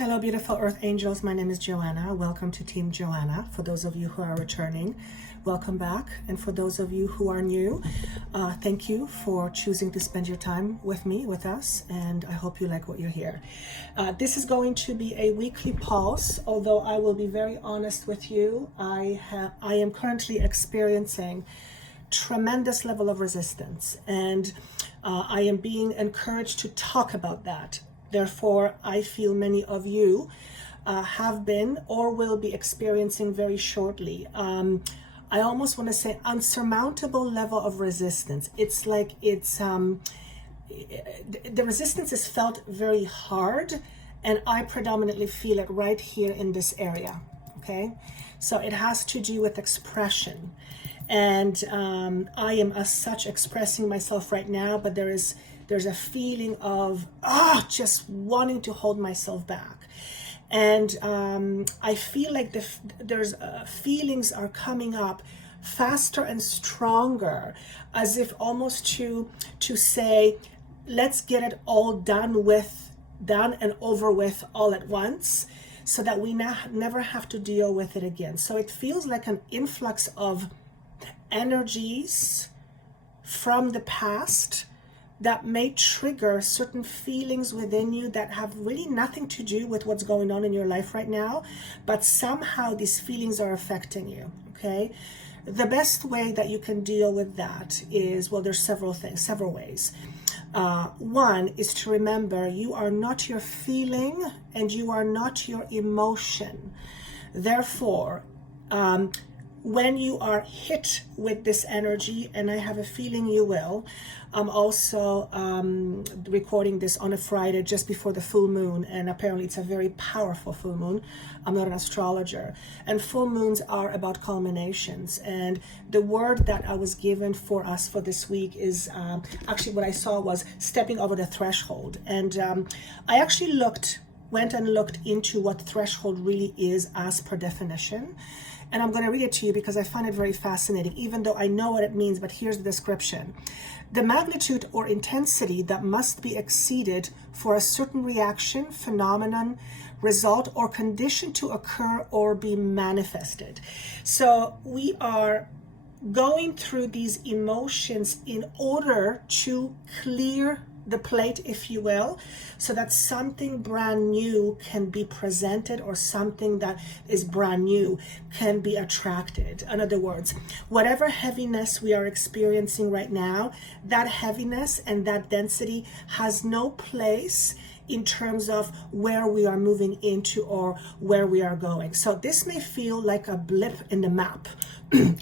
Hello, beautiful Earth Angels. My name is Joanna. Welcome to Team Joanna. For those of you who are returning, welcome back. And for those of you who are new, thank you for choosing to spend your time with me, with us. And I hope you like what you hear. This is going to be a weekly pulse, although I will be very honest with you. I am currently experiencing tremendous level of resistance, and I am being encouraged to talk about that. Therefore, I feel many of you have been or will be experiencing very shortly. I almost want to say unsurmountable level of resistance. It's like the resistance is felt very hard, and I predominantly feel it right here in this area. Okay, so it has to do with expression, and I am as such expressing myself right now, but there's a feeling of just wanting to hold myself back. And I feel like there's feelings are coming up faster and stronger, as if almost to say, let's get it all done and over with all at once, so that we never have to deal with it again. So it feels like an influx of energies from the past that may trigger certain feelings within you that have really nothing to do with what's going on in your life right now, but somehow these feelings are affecting you. Okay, the best way that you can deal with that is, well, there's several ways. One is to remember you are not your feeling and you are not your emotion. Therefore, when you are hit with this energy, and I have a feeling you will, I'm also recording this on a Friday just before the full moon, and apparently it's a very powerful full moon. I'm not an astrologer, and full moons are about culminations, and the word that I was given for us for this week is actually what I saw was stepping over the threshold. And I actually went and looked into what threshold really is as per definition. And I'm going to read it to you because I find it very fascinating, even though I know what it means, but here's the description. The magnitude or intensity that must be exceeded for a certain reaction, phenomenon, result, or condition to occur or be manifested. So we are going through these emotions in order to clear the plate, if you will, so that something brand new can be presented, or something that is brand new can be attracted. In other words, whatever heaviness we are experiencing right now, that heaviness and that density has no place in terms of where we are moving into or where we are going. So this may feel like a blip in the map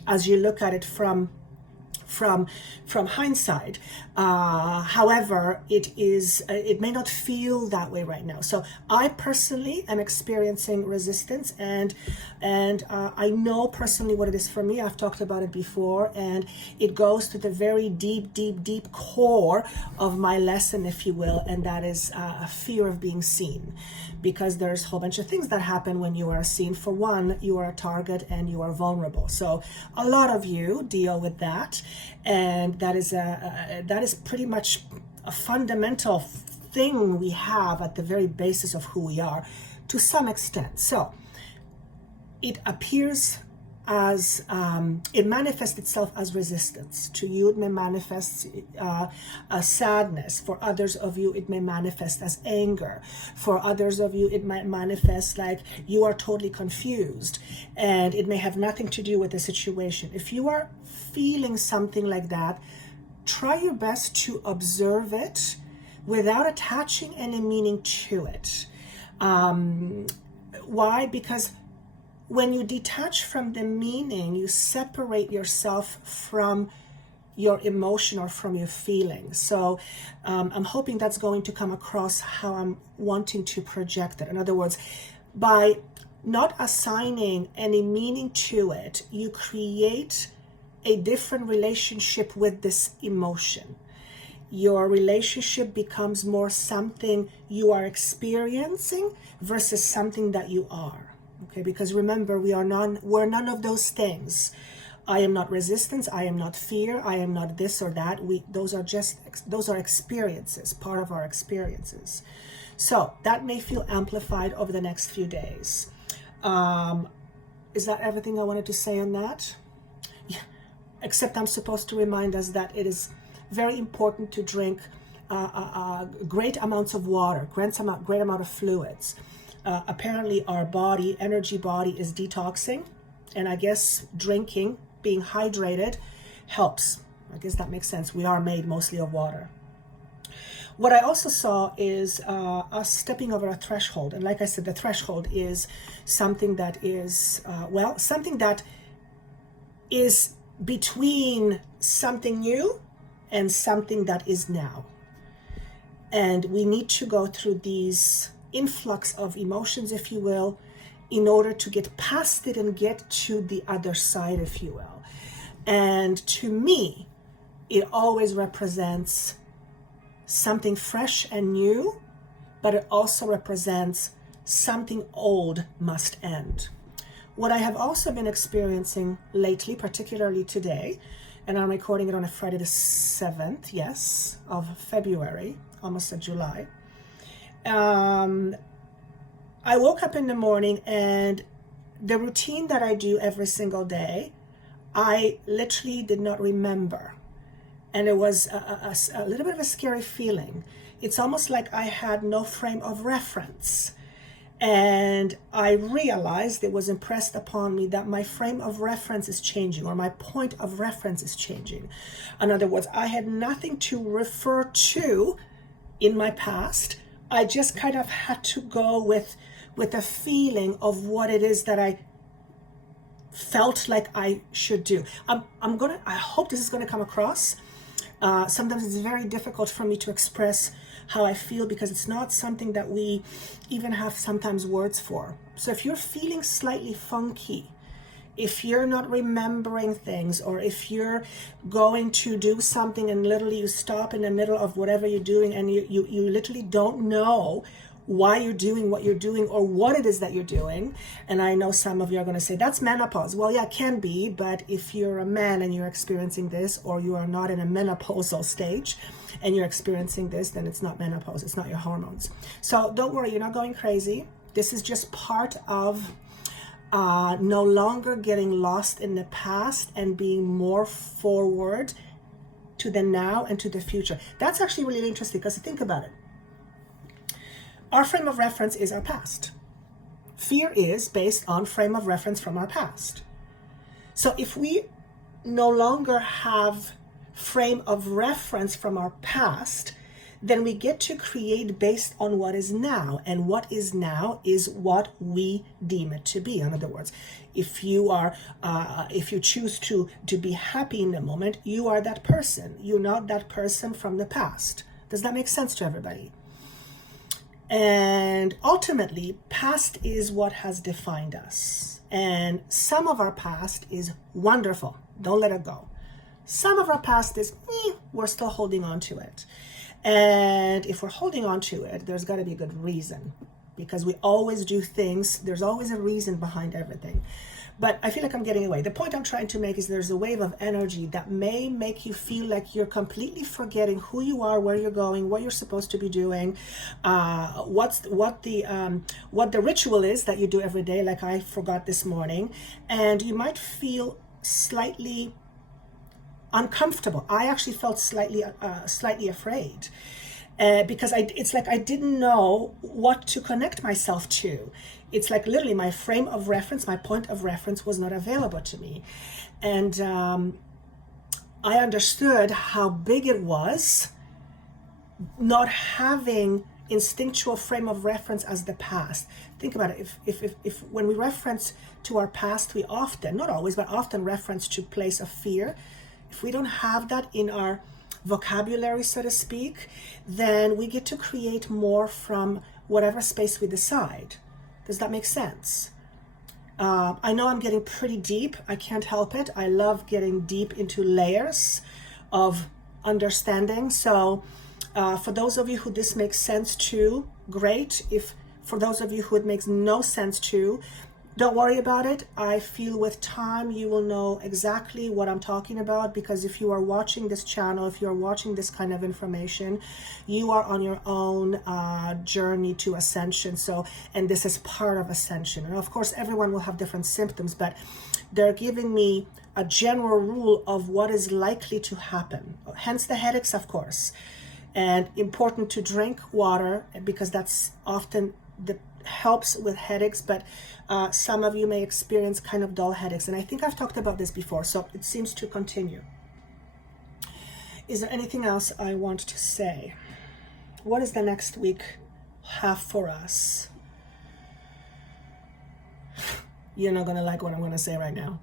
as you look at it from hindsight. However, it may not feel that way right now. So I personally am experiencing resistance, and I know personally what it is for me. I've talked about it before, and it goes to the very deep core of my lesson, if you will, and that is a fear of being seen. Because there's a whole bunch of things that happen when you are seen. For one, you are a target and you are vulnerable. So a lot of you deal with that, and that is pretty much a fundamental thing we have at the very basis of who we are, to some extent. So it appears as it manifests itself as resistance. To you, it may manifest as sadness. For others of you, it may manifest as anger. For others of you, it might manifest like you are totally confused, and it may have nothing to do with the situation. If you are feeling something like that, try your best to observe it without attaching any meaning to it. Why? Because when you detach from the meaning, you separate yourself from your emotion or from your feelings. So I'm hoping that's going to come across how I'm wanting to project it. In other words, by not assigning any meaning to it, you create a different relationship with this emotion. Your relationship becomes more something you are experiencing versus something that you are. Okay, because remember, we're none of those things. I am not resistance, I am not fear, I am not this or that. Those are experiences, part of our experiences. So that may feel amplified over the next few days. Is that everything I wanted to say on that? Yeah. Except I'm supposed to remind us that it is very important to drink great amounts of water, great amount of fluids. Apparently our energy body is detoxing, and I guess drinking, being hydrated, helps. I guess that makes sense. We are made mostly of water. What I also saw is us stepping over a threshold. And like I said, the threshold is something that is, something that is between something new and something that is now. And we need to go through these influx of emotions, if you will, in order to get past it and get to the other side, if you will. And to me, it always represents something fresh and new, but it also represents something old must end. What I have also been experiencing lately, particularly today, and I'm recording it on a Friday the 7th, yes, of February, almost at July. I woke up in the morning, and the routine that I do every single day, I literally did not remember. And it was a little bit of a scary feeling. It's almost like I had no frame of reference. And I realized, it was impressed upon me, that my frame of reference is changing, or my point of reference is changing. In other words, I had nothing to refer to in my past. I just kind of had to go with a feeling of what it is that I felt like I should do. I hope this is gonna come across. Sometimes it's very difficult for me to express how I feel, because it's not something that we even have sometimes words for. So if you're feeling slightly funky, if you're not remembering things, or if you're going to do something and literally you stop in the middle of whatever you're doing and you literally don't know why you're doing what you're doing or what it is that you're doing. And I know some of you are going to say, that's menopause. Well, yeah, it can be, but if you're a man and you're experiencing this, or you are not in a menopausal stage and you're experiencing this, then it's not menopause, it's not your hormones. So don't worry, you're not going crazy. This is just part of no longer getting lost in the past and being more forward to the now and to the future. That's actually really interesting, because think about it. Our frame of reference is our past. Fear is based on frame of reference from our past. So if we no longer have frame of reference from our past, then we get to create based on what is now. And what is now is what we deem it to be. In other words, if you choose to be happy in the moment, you are that person. You're not that person from the past. Does that make sense to everybody? And ultimately, past is what has defined us. And some of our past is wonderful. Don't let it go. Some of our past is, we're still holding on to it. And if we're holding on to it, there's got to be a good reason. Because we always do things, there's always a reason behind everything. But I feel like I'm getting away. The point I'm trying to make is there's a wave of energy that may make you feel like you're completely forgetting who you are, where you're going, what you're supposed to be doing, what the ritual is that you do every day, like I forgot this morning. And you might feel slightly uncomfortable. I actually felt slightly afraid. Because it's like I didn't know what to connect myself to. It's like literally my frame of reference, my point of reference was not available to me. And I understood how big it was not having instinctual frame of reference as the past. Think about it. If when we reference to our past, we often, not always, but often reference to place of fear. If we don't have that in our vocabulary, so to speak, then we get to create more from whatever space we decide. Does that make sense? I know I'm getting pretty deep. I can't help it. I love getting deep into layers of understanding. So for those of you who this makes sense to, great. If for those of you who it makes no sense to, Don't worry about it. I feel with time you will know exactly what I'm talking about, because if you are watching this channel, if you're watching this kind of information, you are on your own journey to ascension. So, and this is part of ascension. And of course, everyone will have different symptoms, but they're giving me a general rule of what is likely to happen. Hence the headaches, of course. And important to drink water, because that's often the helps with headaches, but some of you may experience kind of dull headaches, and I think I've talked about this before, so it seems to continue. Is there anything else I want to say? What does the next week have for us? You're not gonna like what I'm gonna say right now.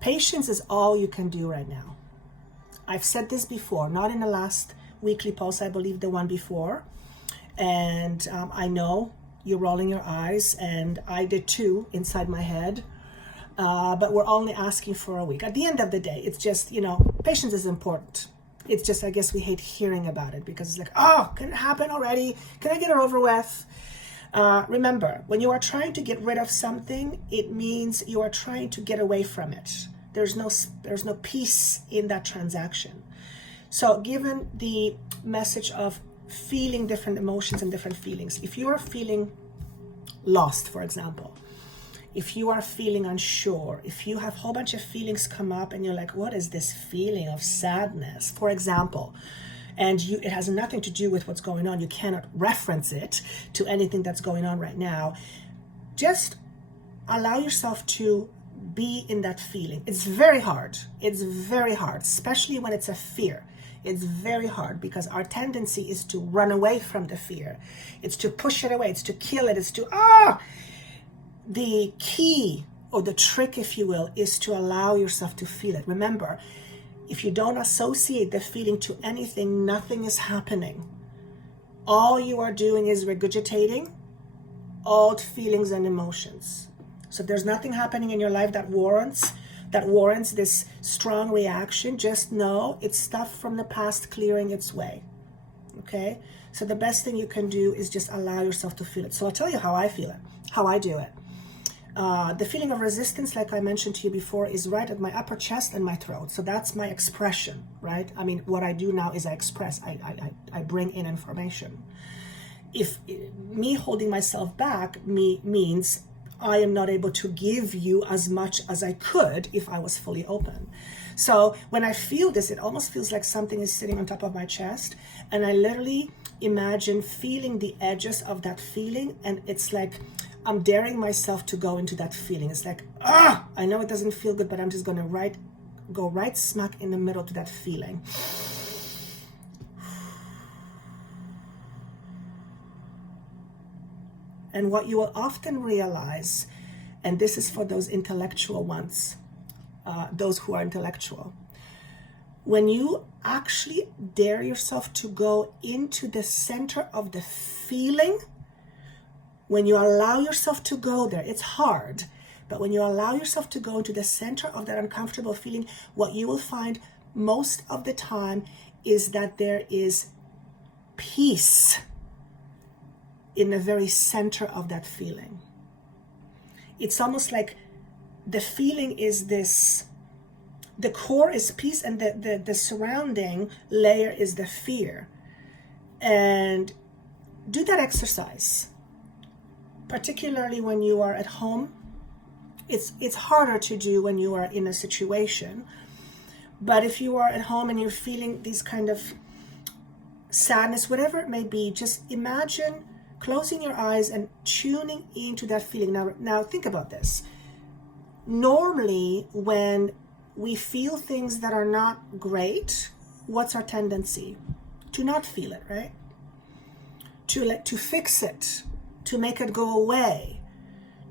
Patience is all you can do right now. I've said this before, not in the last weekly pulse, I believe the one before. And I know you're rolling your eyes, and I did too inside my head. But we're only asking for a week. At the end of the day, it's just, you know, patience is important. It's just, I guess we hate hearing about it, because it's like, oh, can it happen already? Can I get it over with? Remember, when you are trying to get rid of something, it means you are trying to get away from it. There's no peace in that transaction. So given the message of feeling different emotions and different feelings, if you are feeling lost, for example, if you are feeling unsure, if you have a whole bunch of feelings come up and you're like, what is this feeling of sadness, for example, and it has nothing to do with what's going on, you cannot reference it to anything that's going on right now, just allow yourself to be in that feeling. It's very hard, especially when it's a fear. It's very hard, because our tendency is to run away from the fear. It's to push it away. It's to kill it. It's to, the key, or the trick, if you will, is to allow yourself to feel it. Remember, if you don't associate the feeling to anything, nothing is happening. All you are doing is regurgitating old feelings and emotions. So if there's nothing happening in your life that warrants this strong reaction, just know it's stuff from the past clearing its way. Okay? So the best thing you can do is just allow yourself to feel it. So I'll tell you how I feel it, how I do it. The feeling of resistance, like I mentioned to you before, is right at my upper chest and my throat. So that's my expression, right? I mean, what I do now is I express, I bring in information. If me holding myself back means I am not able to give you as much as I could if I was fully open. So when I feel this, it almost feels like something is sitting on top of my chest, and I literally imagine feeling the edges of that feeling, and it's like I'm daring myself to go into that feeling. It's like, I know it doesn't feel good, but I'm just gonna go right smack in the middle to that feeling. And what you will often realize, and this is for those intellectual ones, those who are intellectual, when you actually dare yourself to go into the center of the feeling, when you allow yourself to go there, it's hard, but when you allow yourself to go into the center of that uncomfortable feeling, what you will find most of the time is that there is peace in the very center of that feeling. It's almost like the feeling is this, the core is peace, and the surrounding layer is the fear. And do that exercise, particularly when you are at home. It's harder to do when you are in a situation, but if you are at home and you're feeling these kind of sadness, whatever it may be, just imagine closing your eyes and tuning into that feeling. Now think about this. Normally, when we feel things that are not great, what's our tendency? To not feel it, right? To fix it, to make it go away,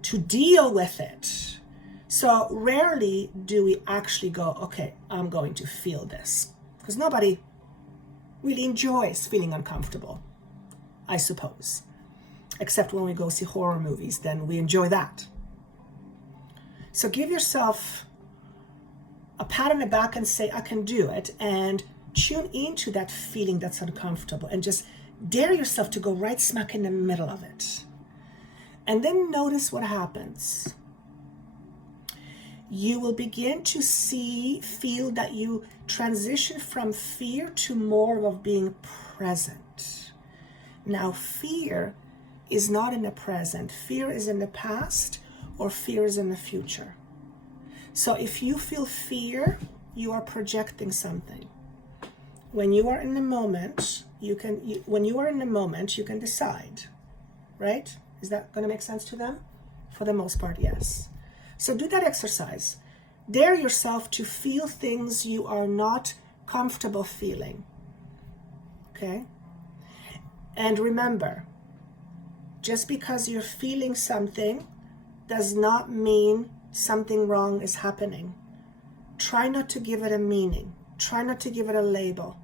to deal with it. So rarely do we actually go, okay, I'm going to feel this. Because nobody really enjoys feeling uncomfortable, I suppose. Except when we go see horror movies, then we enjoy that. So give yourself a pat on the back and say, I can do it, and tune into that feeling that's uncomfortable, and just dare yourself to go right smack in the middle of it. And then notice what happens. You will begin to feel that you transition from fear to more of being present. Now, fear is not in the present. Fear is in the past, or fear is in the future. So if you feel fear, you are projecting something. When you are in the moment, you can decide, right? Is that going to make sense to them? For the most part, yes. So do that exercise. Dare yourself to feel things you are not comfortable feeling. Okay? And remember, just because you're feeling something does not mean something wrong is happening. Try not to give it a meaning. Try not to give it a label.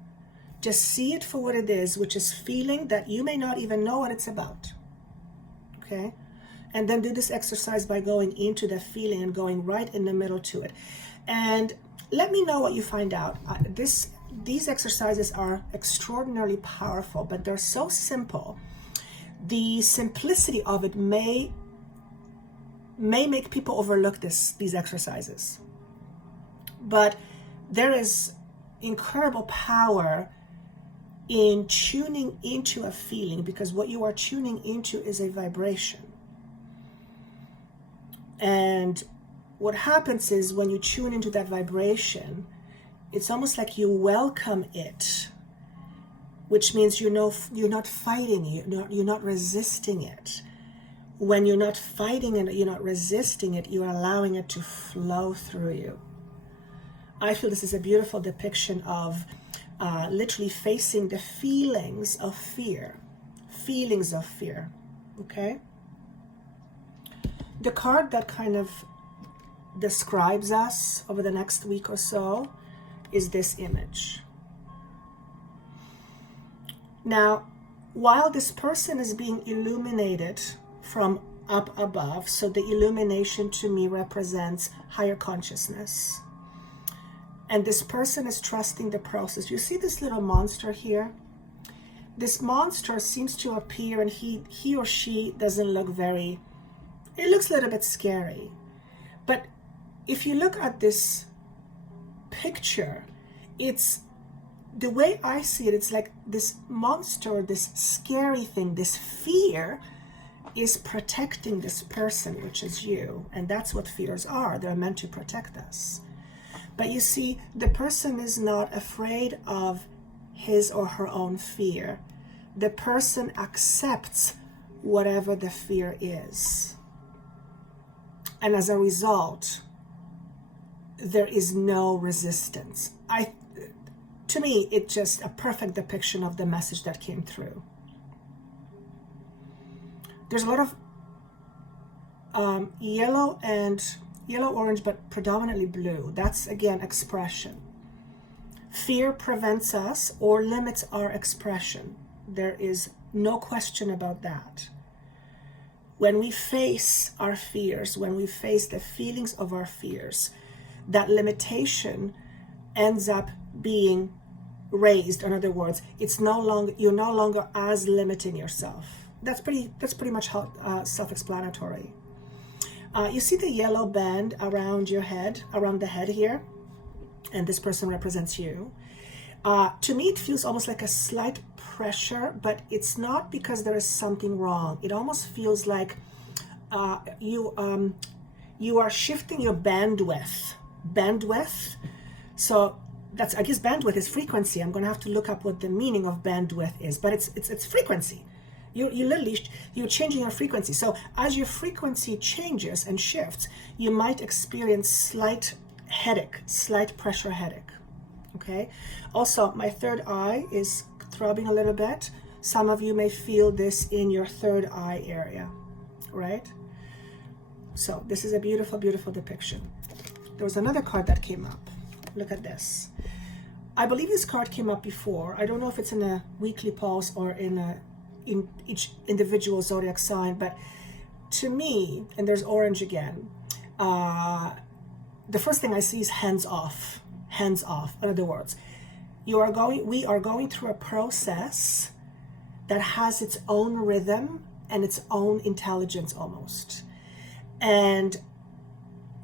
Just see it for what it is, which is feeling that you may not even know what it's about. Okay? And then do this exercise by going into the feeling and going right in the middle to it. And let me know what you find out. These exercises are extraordinarily powerful, but they're so simple. The simplicity of it may make people overlook these exercises. But there is incredible power in tuning into a feeling, because what you are tuning into is a vibration. And what happens is when you tune into that vibration, it's almost like you welcome it, which means you're not fighting it, you're not resisting it. When you're not fighting it, you're not resisting it, you're allowing it to flow through you. I feel this is a beautiful depiction of literally facing the feelings of fear. Feelings of fear, okay? The card that kind of describes us over the next week or so is this image. Now, while this person is being illuminated from up above, so the illumination to me represents higher consciousness, and this person is trusting the process. You see this little monster here? This monster seems to appear, and he or she doesn't look it looks a little bit scary. But if you look at this picture, it's the way I see it, it's like this monster, this scary thing, this fear is protecting this person, which is you. And that's what fears are. They're meant to protect us. But you see, the person is not afraid of his or her own fear. The person accepts whatever the fear is. And as a result, there is no resistance. To me, it's just a perfect depiction of the message that came through. There's a lot of yellow, orange, but predominantly blue. That's, again, expression. Fear prevents us or limits our expression. There is no question about that. When we face our fears, when we face the feelings of our fears, that limitation ends up being raised. In other words, you're no longer as limiting yourself. That's pretty much self-explanatory. You see the yellow band around your head, around the head here, and this person represents you. To me, it feels almost like a slight pressure, but it's not because there is something wrong. It almost feels like you are shifting your bandwidth. So that's, I guess, bandwidth is frequency. I'm going to have to look up what the meaning of bandwidth is, but it's frequency. You're changing your frequency. So as your frequency changes and shifts, you might experience slight pressure headache. Okay. Also, my third eye is throbbing a little bit. Some of you may feel this in your third eye area, right? So this is a beautiful, beautiful depiction. There was another card that came up. Look at this. I believe this card came up before. I don't know if it's in a weekly pulse or in each individual zodiac sign, but to me, and there's orange again, the first thing I see is hands off. Hands off. In other words, we are going through a process that has its own rhythm and its own intelligence almost. And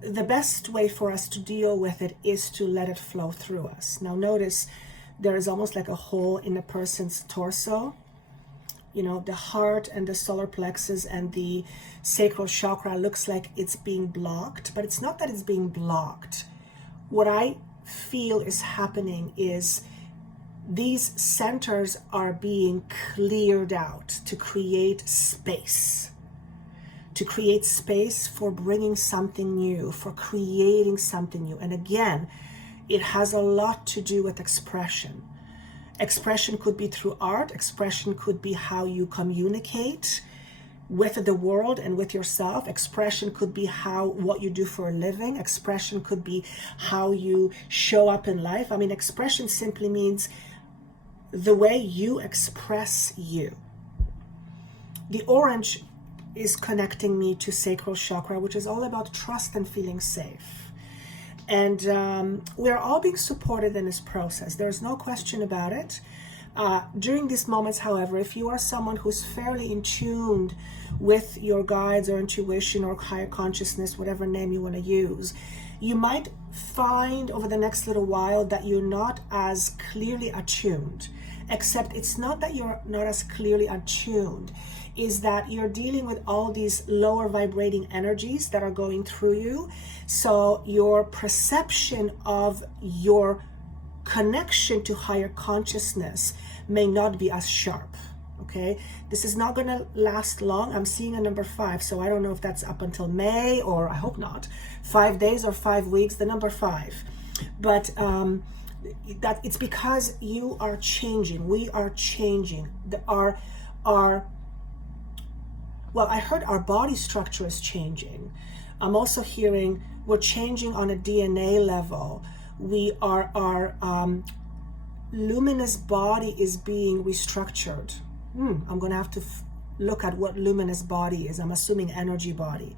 the best way for us to deal with it is to let it flow through us. Now notice there is almost like a hole in a person's torso. You know, the heart and the solar plexus and the sacral chakra looks like it's being blocked, but it's not that it's being blocked. What I feel is happening is these centers are being cleared out to create space for bringing something new, for creating something new. And again, it has a lot to do with expression. Expression could be through art. Expression could be how you communicate with the world and with yourself. Expression could be what you do for a living. Expression could be how you show up in life. I mean, expression simply means the way you express you. The orange is connecting me to sacral chakra, which is all about trust and feeling safe. And we're all being supported in this process. There's no question about it. During these moments, however, if you are someone who's fairly in tune with your guides or intuition or higher consciousness, whatever name you want to use, you might find over the next little while that you're not as clearly attuned. Except it's not that you're not as clearly attuned, is that you're dealing with all these lower vibrating energies that are going through you. So your perception of your connection to higher consciousness may not be as sharp. Okay, this is not going to last long. I'm seeing a number 5, so I don't know if that's up until May, or I hope not. 5 days or 5 weeks, the number 5. But that it's because you are changing. We are changing. Well, I heard our body structure is changing. I'm also hearing we're changing on a DNA level. Our luminous body is being restructured. I'm going to have to look at what luminous body is. I'm assuming energy body.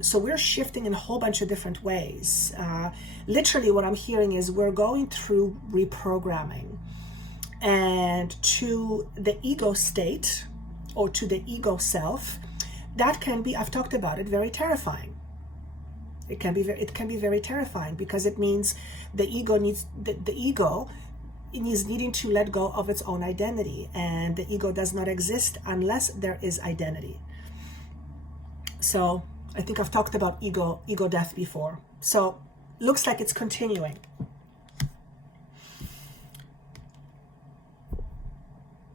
So we're shifting in a whole bunch of different ways. Literally what I'm hearing is we're going through reprogramming, and to the ego state, or to the ego self, that can be, I've talked about it, very terrifying. It can be very terrifying, because it means the ego needs needing to let go of its own identity, and the ego does not exist unless there is identity. So I think I've talked about ego death before. So looks like it's continuing.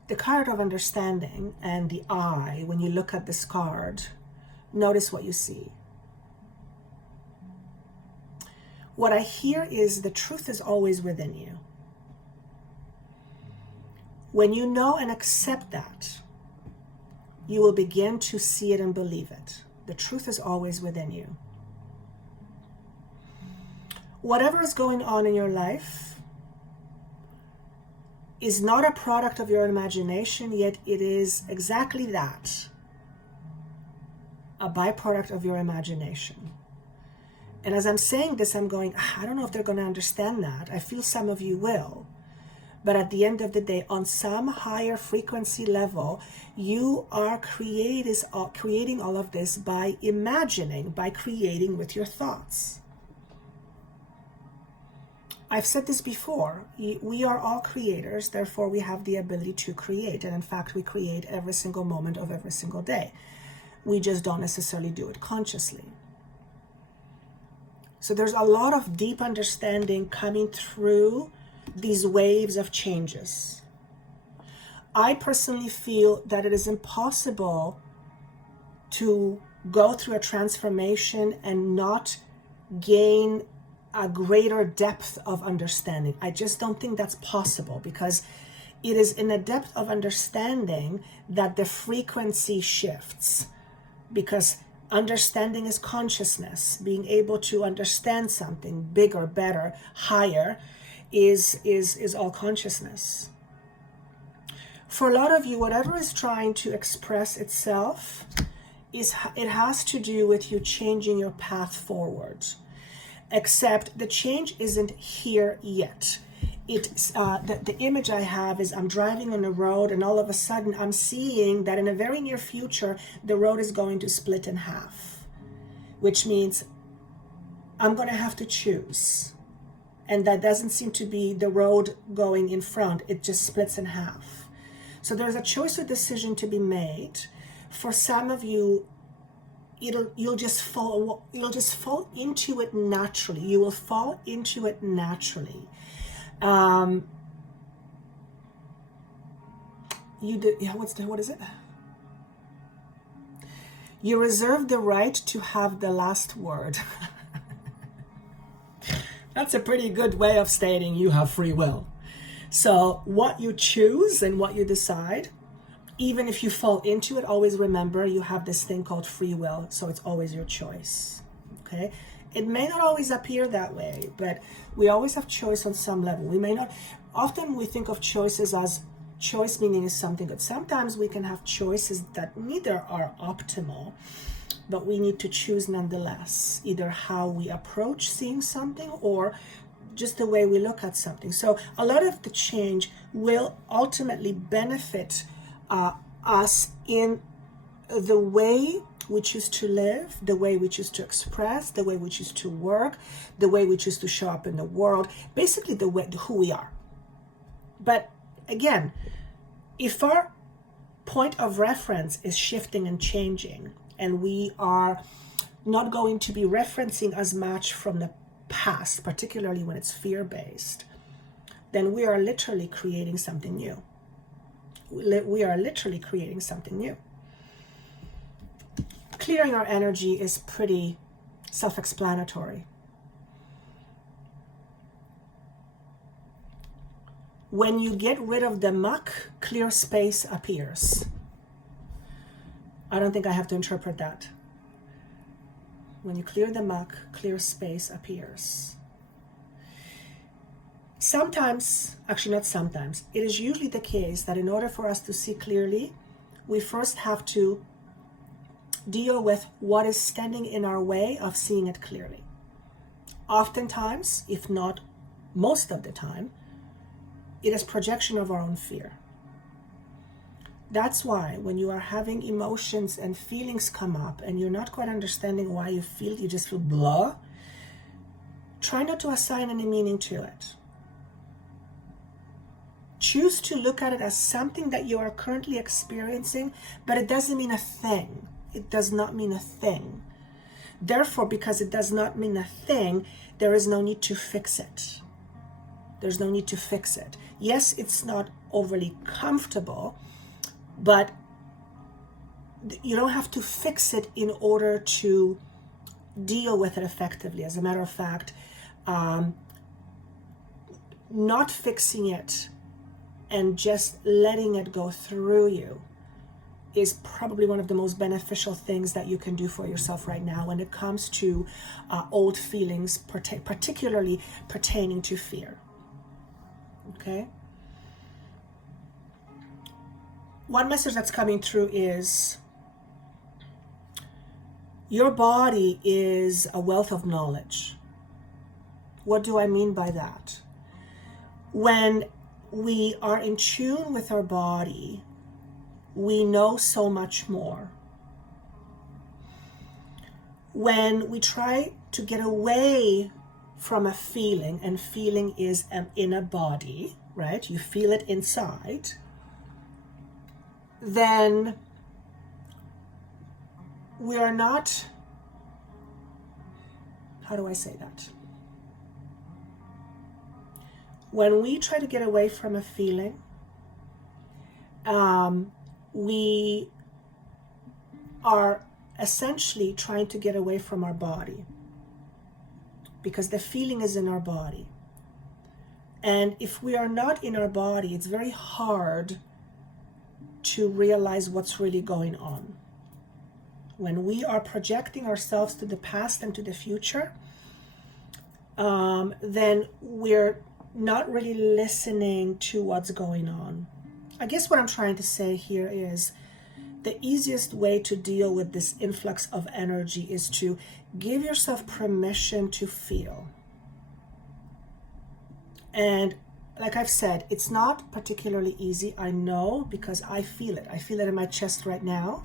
The card of understanding and the eye, when you look at this card, notice what you see. What I hear is the truth is always within you. When you know and accept that, you will begin to see it and believe it. The truth is always within you. Whatever is going on in your life is not a product of your imagination, yet it is exactly that, a byproduct of your imagination. And as I'm saying this, I'm going, I don't know if they're going to understand that. I feel some of you will. But at the end of the day, on some higher frequency level, you are creating all of this by imagining, by creating with your thoughts. I've said this before, we are all creators, therefore we have the ability to create. And in fact, we create every single moment of every single day. We just don't necessarily do it consciously. So there's a lot of deep understanding coming through these waves of changes. I personally feel that it is impossible to go through a transformation and not gain a greater depth of understanding. I just don't think that's possible, because it is in a depth of understanding that the frequency shifts, because understanding is consciousness. Being able to understand something bigger, better, higher is all consciousness. For a lot of you, whatever is trying to express itself, it has to do with you changing your path forward. Except the change isn't here yet. the image I have is I'm driving on a road, and all of a sudden I'm seeing that in a very near future the road is going to split in half, which means I'm going to have to choose, and that doesn't seem to be the road going in front. It just splits in half. So there's a choice or decision to be made. For some of you, you'll just fall into it naturally. You will fall into it naturally. What is it? You reserve the right to have the last word. That's a pretty good way of stating you have free will. So what you choose and what you decide, even if you fall into it, always remember you have this thing called free will. So it's always your choice. Okay. It may not always appear that way, but we always have choice on some level. We may not, often we think of choices as choice meaning is something good. Sometimes we can have choices that neither are optimal, but we need to choose nonetheless, either how we approach seeing something or just the way we look at something. So a lot of the change will ultimately benefit us in the way we choose to live, the way we choose to express, the way we choose to work, the way we choose to show up in the world, basically the way who we are. But again, if our point of reference is shifting and changing, and we are not going to be referencing as much from the past, particularly when it's fear-based, then we are literally creating something new. We are literally creating something new. Clearing our energy is pretty self-explanatory. When you get rid of the muck, clear space appears. I don't think I have to interpret that. When you clear the muck, clear space appears. Sometimes, actually not sometimes, it is usually the case that in order for us to see clearly, we first have to deal with what is standing in our way of seeing it clearly. Oftentimes, if not most of the time, it is projection of our own fear. That's why when you are having emotions and feelings come up and you're not quite understanding why you feel, you just feel blah, try not to assign any meaning to it. Choose to look at it as something that you are currently experiencing, but it doesn't mean a thing. It does not mean a thing. Therefore, because it does not mean a thing, there is no need to fix it. There's no need to fix it. Yes, it's not overly comfortable, but you don't have to fix it in order to deal with it effectively. As a matter of fact, not fixing it and just letting it go through you is probably one of the most beneficial things that you can do for yourself right now when it comes to old feelings, particularly pertaining to fear. Okay? One message that's coming through is your body is a wealth of knowledge. What do I mean by that? When we are in tune with our body, we know so much more. When we try to get away from a feeling, and feeling is in a body, right? You feel it inside, then we are not, how do I say that? When we try to get away from a feeling, we are essentially trying to get away from our body because the feeling is in our body. And if we are not in our body, it's very hard to realize what's really going on. When we are projecting ourselves to the past and to the future, then we're not really listening to what's going on. I guess what I'm trying to say here is the easiest way to deal with this influx of energy is to give yourself permission to feel. And like I've said, it's not particularly easy. I know, because I feel it. I feel it in my chest right now.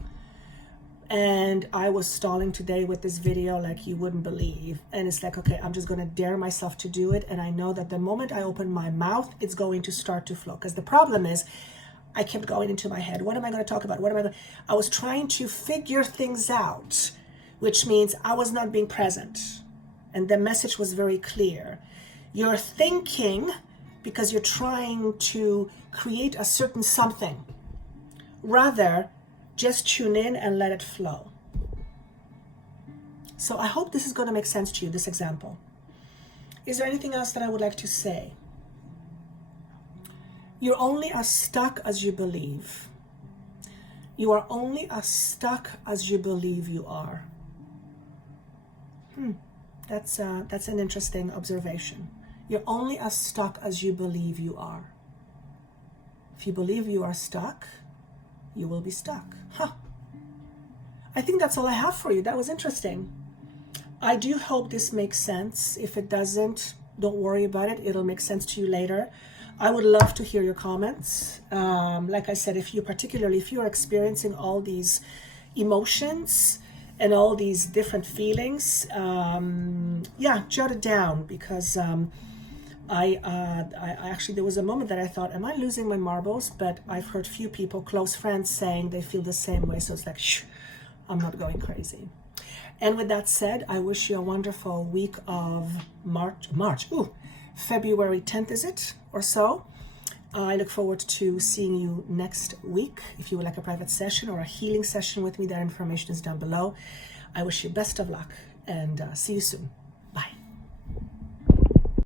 And I was stalling today with this video like you wouldn't believe. And it's like, okay, I'm just going to dare myself to do it. And I know that the moment I open my mouth, it's going to start to flow. Because the problem is, I kept going into my head. What am I going to talk about? I was trying to figure things out, which means I was not being present. And the message was very clear. You're thinking because you're trying to create a certain something. Rather, just tune in and let it flow. So I hope this is going to make sense to you, this example. Is there anything else that I would like to say? You're only as stuck as you believe. You are only as stuck as you believe you are. That's an interesting observation. You're only as stuck as you believe you are. If you believe you are stuck, you will be stuck. I think that's all I have for you. That was interesting. I do hope this makes sense. If it doesn't, don't worry about it. It'll make sense to you later. I would love to hear your comments. Like I said, if you're experiencing all these emotions and all these different feelings, jot it down, because I actually, there was a moment that I thought, am I losing my marbles? But I've heard few people, close friends, saying they feel the same way. So it's like, shh, I'm not going crazy. And with that said, I wish you a wonderful week of February 10th, is it? Or so. I look forward to seeing you next week. If you would like a private session or a healing session with me, that information is down below. I wish you best of luck and see you soon. Bye.